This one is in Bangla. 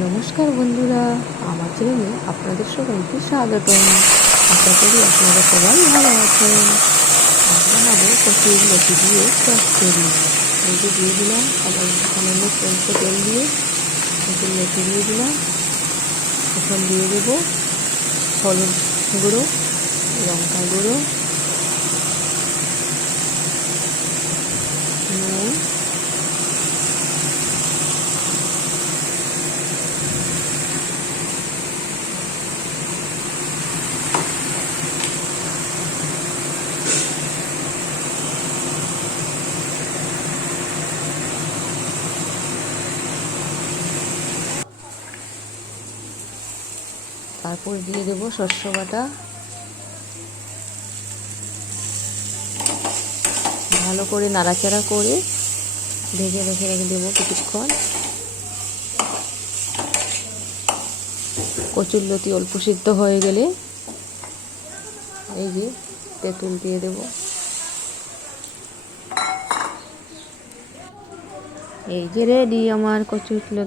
নমস্কার বন্ধুরা, আমার চ্যানেলে আপনাদের সবাইকে স্বাগতম। আশা করি আপনারা সবাই ভালো আছেন। আজ বানাবো কচুর লতি দিয়ে চচ্চড়ি। এই যে দিয়ে দিলাম সামান্য সরষে তেল দিয়ে কচুর লতি দিয়ে দিলাম। এখন দিয়ে দেবো হলুদ গুঁড়ো, লঙ্কা গুঁড়ো, নুন, তারপর দিয়ে দেবো শস্য বাটা। ভালো করে নাড়াচাড়া করে ঢেকে রেখে দেবো কিছুক্ষণ। কচুর লতি অল্প সিদ্ধ হয়ে গেলে এই যে তেঁতুল দিয়ে দেব। এই যে রেডি আমার কচুর লতি।